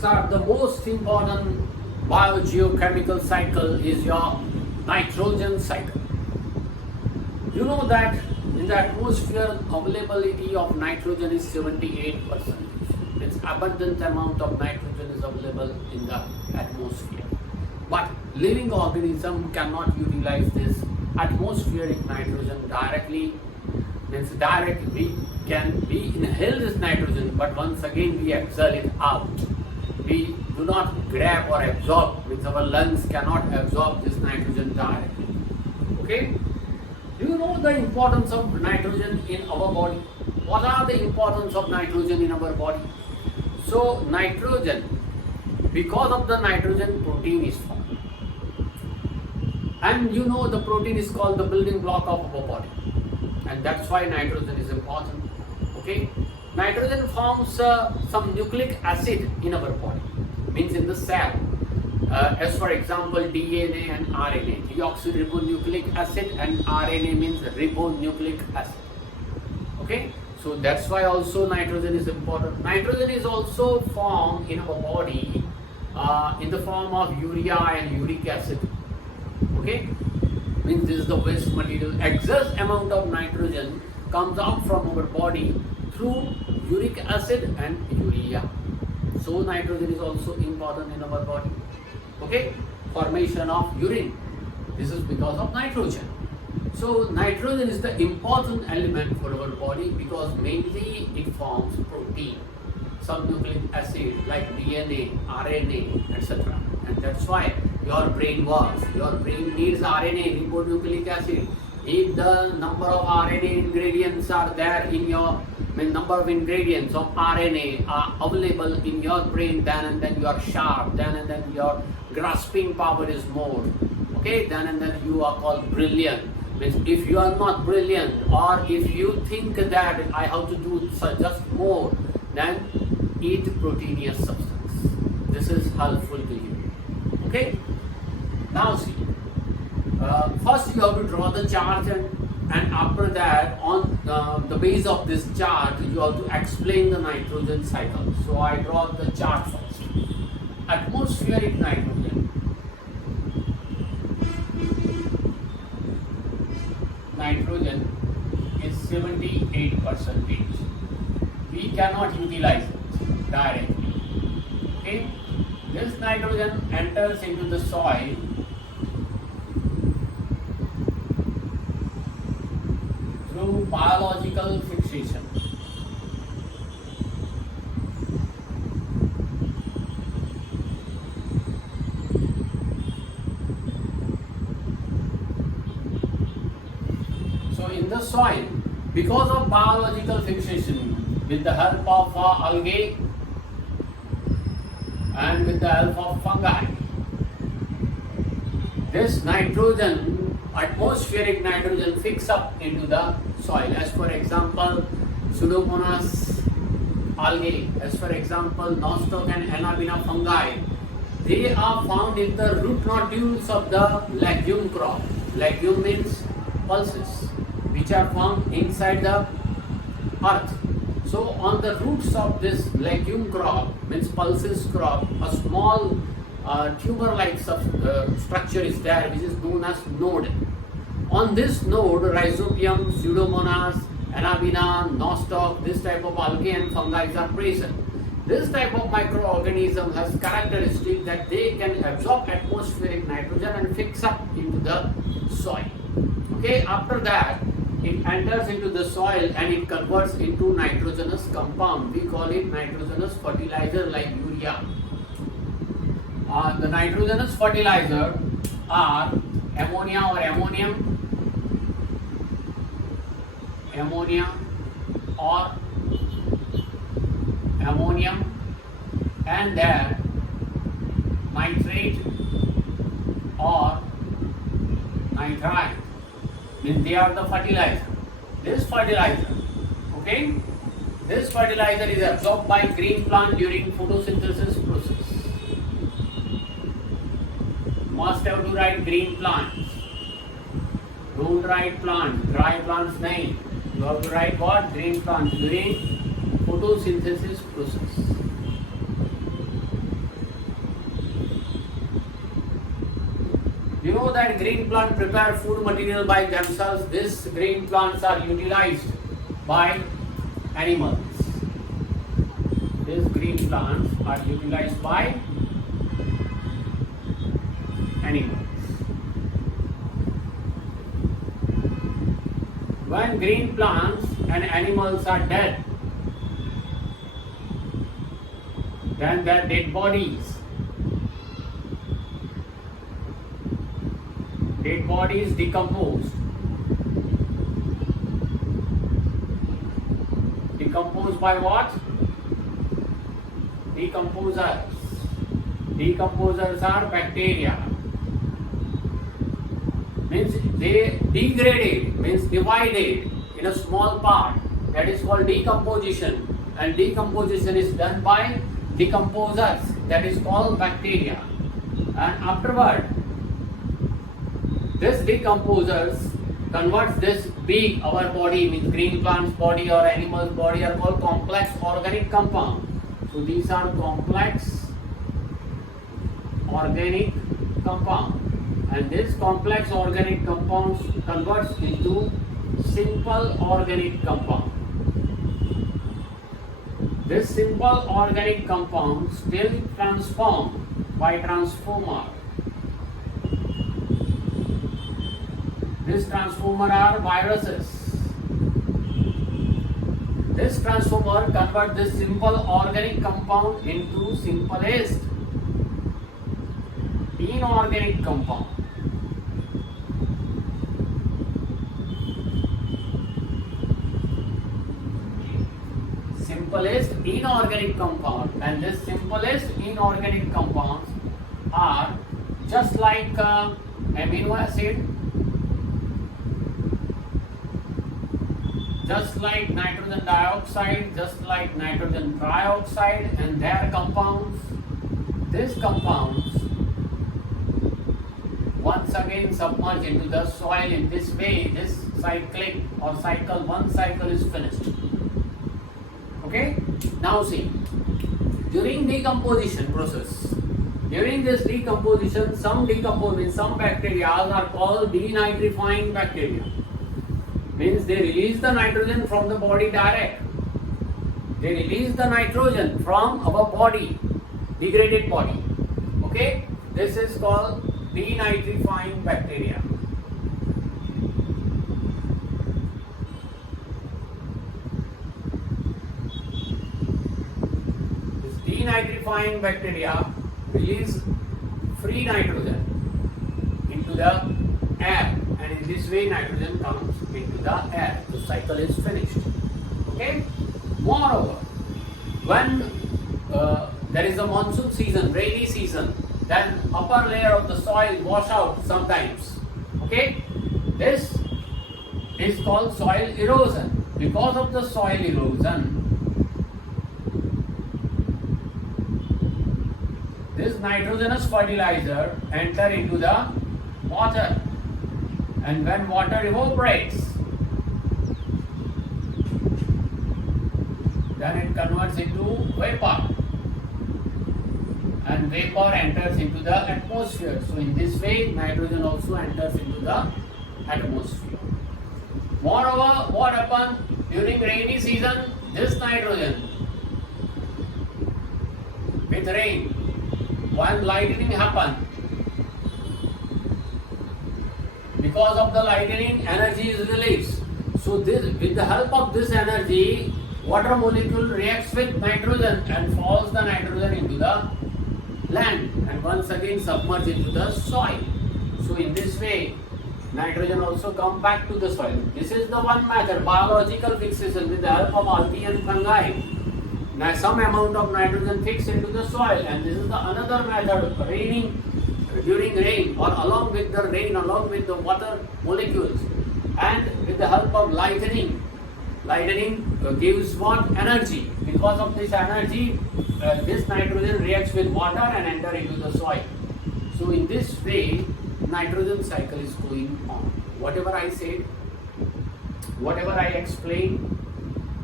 start, the most important biogeochemical cycle is your nitrogen cycle. You know that in the atmosphere, availability of nitrogen is 78%. It's abundant amount of nitrogen is available in the atmosphere. But living organism cannot utilize this atmospheric nitrogen directly. Means direct, we inhale this nitrogen, but once again we exhale it out. We do not grab or absorb, means our lungs cannot absorb this nitrogen directly. Okay? Do you know the importance of nitrogen in our body? What are the importance of nitrogen in our body? So nitrogen, because of the nitrogen, protein is formed. And you know the protein is called the building block of our body. And that's why nitrogen is important. Okay? Nitrogen forms some nucleic acid in our body. Means in the cell. As for example, DNA and RNA. Deoxyribonucleic acid and RNA means ribonucleic acid. Okay? So that's why also nitrogen is important. Nitrogen is also formed in our body in the form of urea and uric acid. Okay? Means this is the waste material. Excess amount of nitrogen comes out from our body through uric acid and urea. So nitrogen is also important in our body. Okay? Formation of urine. This is because of nitrogen. So nitrogen is the important element for our body because mainly it forms protein, some nucleic acid like DNA, RNA, etc. And that's why your brain works. Your brain needs RNA, ribonucleic acid. If the number of RNA ingredients are there in your number of ingredients of RNA are available in your brain, then and then you are sharp, then and then your grasping power is more. Okay, then and then you are called brilliant. Means if you are not brilliant or if you think that I have to do just more, then eat proteinous substance. This is helpful to you. Okay? Now see, first you have to draw the chart and after that on the base of this chart you have to explain the nitrogen cycle. So I draw the chart first. Atmospheric nitrogen. Nitrogen is 78%. We cannot utilize it directly. Okay? This nitrogen enters into the soil through biological fixation. So in the soil, because of biological fixation, with the help of algae and with the help of fungi, this nitrogen, atmospheric nitrogen, fix up into the soil. As for example, Pseudomonas algae, as for example, nostoc and Anabaena fungi, they are found in the root nodules of the legume crop. Legume means pulses, which are found inside the earth. So on the roots of this legume crop, means pulses crop, a small tumor-like structure is there, which is known as node. On this node, Rhizobium, Pseudomonas, Anabaena, nostoc, this type of algae and fungi are present. This type of microorganism has characteristic that they can absorb atmospheric nitrogen and fix up into the soil. Okay, after that, it enters into the soil and it converts into nitrogenous compound. We call it nitrogenous fertilizer like urea. The nitrogenous fertilizer are ammonia or ammonium, or ammonium, and then nitrate or nitrite. Means they are the fertilizer. This fertilizer, okay, this fertilizer is absorbed by green plant during photosynthesis process. Must have to write green plants. Don't write plants, dry plants nahi. You have to write what? Green plants during photosynthesis process. know that green plants prepare food material by themselves. These green plants are utilized by animals. These green plants are utilized by animals. When green plants and animals are dead, then their dead bodies decomposed. Decomposed by what? Decomposers. Decomposers are bacteria. Means they degraded, means divided in a small part. That is called decomposition. And decomposition is done by decomposers. That is called bacteria. And afterward, this decomposers converts this big, our body, means green plant's body or animal's body, are called complex organic compound. So these are complex organic compound. And this complex organic compounds converts into simple organic compound. This simple organic compound still transformed by transformer. This transformer are viruses. This transformer converts this simple organic compound into simplest inorganic compound. Simplest inorganic compound, and this simplest inorganic compounds are just like amino acid, just like nitrogen dioxide, just like nitrogen trioxide, and their compounds. These compounds once again submerge into the soil. In this way, this cyclic or cycle, one cycle is finished. Okay? Now see, during decomposition process, during this decomposition, some bacteria are called denitrifying bacteria. Means they release the nitrogen from the body direct. They release the nitrogen from our body, degraded body. Okay? This is called denitrifying bacteria. This denitrifying bacteria release free nitrogen into the air, and in this way nitrogen comes into the air. The cycle is finished. Okay? Moreover, when there is a monsoon season, rainy season, then upper layer of the soil wash out sometimes. Okay? This is called soil erosion. Because of the soil erosion, this nitrogenous fertilizer enter into the water, and when water evaporates, then it converts into vapor, and vapor enters into the atmosphere. So in this way, nitrogen also enters into the atmosphere. Moreover, what happens during rainy season? This nitrogen with rain, when lightning happens, because of the lightning, energy is released. So this, with the help of this energy, water molecule reacts with nitrogen and falls the nitrogen into the land, and once again submerge into the soil. So in this way, nitrogen also come back to the soil. This is the one method, biological fixation with the help of algae and fungi. Now some amount of nitrogen fixed into the soil, and this is the another method, raining, during rain or along with the rain, along with the water molecules, and with the help of lightning. Lightning gives what? Energy. Because of this energy, this nitrogen reacts with water and enter into the soil. So in this way, nitrogen cycle is going on. Whatever I said, whatever I explained,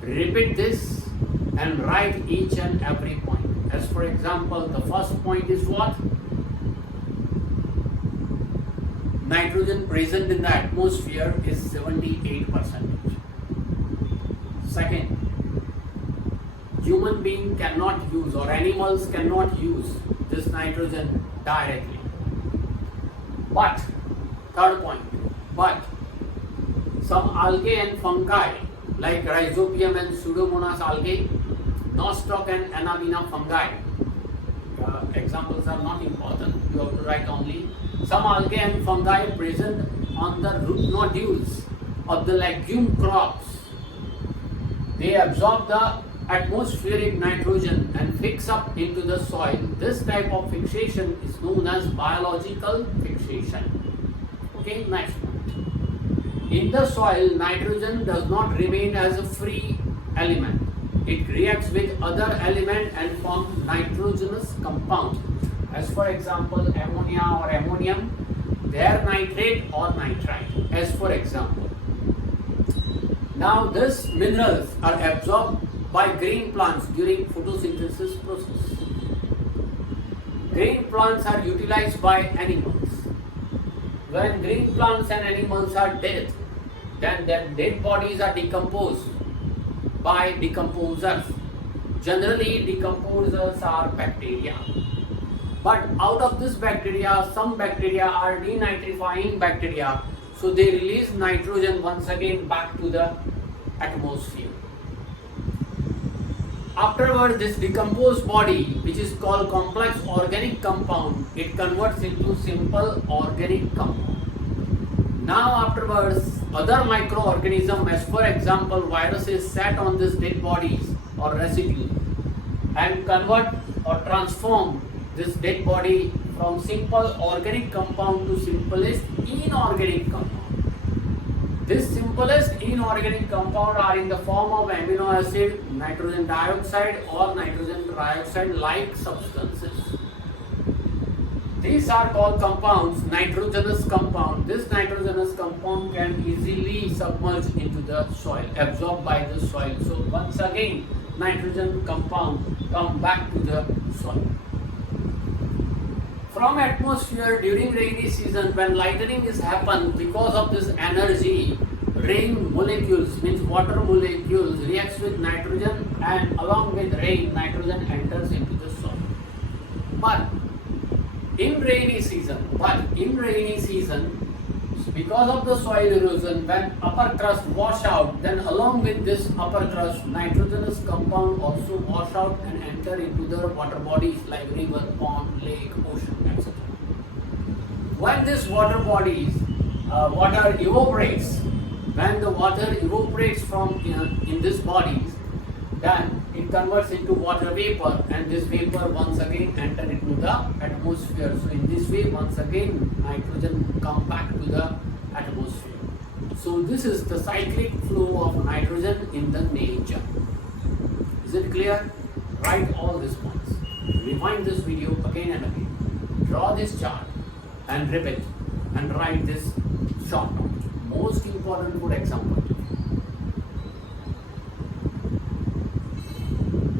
repeat this and write each and every point. As for example, the first point is what? nitrogen present in the atmosphere is 78%. Second, human being cannot use or animals cannot use this nitrogen directly. But, third point, but some algae and fungi like Rhizobium and Pseudomonas algae, nostoc and Anamina fungi, examples are not important, you have to write only. Some algae and fungi present on the root nodules of the legume crops. They absorb the atmospheric nitrogen and fix up into the soil. This type of fixation is known as biological fixation. Okay, next point. In the soil, nitrogen does not remain as a free element. It reacts with other element and forms nitrogenous compound. As for example, ammonia or ammonium, they are nitrate or nitrite. As for example. Now, these minerals are absorbed by green plants during photosynthesis process. Green plants are utilized by animals. When green plants and animals are dead, then their dead bodies are decomposed by decomposers. Generally, decomposers are bacteria. But out of this bacteria, some bacteria are denitrifying bacteria. So they release nitrogen once again back to the atmosphere. Afterward, this decomposed body, which is called complex organic compound, it converts into simple organic compound. Now afterwards, other microorganisms, as for example viruses, sat on these dead bodies or residue and convert or transform this dead body from simple organic compound to simplest inorganic compound. This simplest inorganic compound are in the form of amino acid, nitrogen dioxide or nitrogen trioxide like substances. These are called compounds, nitrogenous compound. This nitrogenous compound can easily submerge into the soil, absorbed by the soil. So once again, nitrogen compound come back to the soil. From atmosphere during rainy season, when lightning is happen, because of this energy, rain molecules, means water molecules, reacts with nitrogen, and along with rain, nitrogen enters into the soil. But in rainy season, because of the soil erosion, when upper crust wash out, then along with this upper crust, nitrogenous compound also wash out and enter into the water bodies like river, pond, lake, ocean, etc. When this water bodies, water evaporates, when the water evaporates from in these bodies, then it converts into water vapor, and this vapor once again enter into the atmosphere. So in this way, once again, nitrogen come back to the atmosphere. So this is the cyclic flow of nitrogen in the nature. Is it clear? Write all these points. Rewind this video again and again. Draw this chart and repeat and write this short note. Most important good example.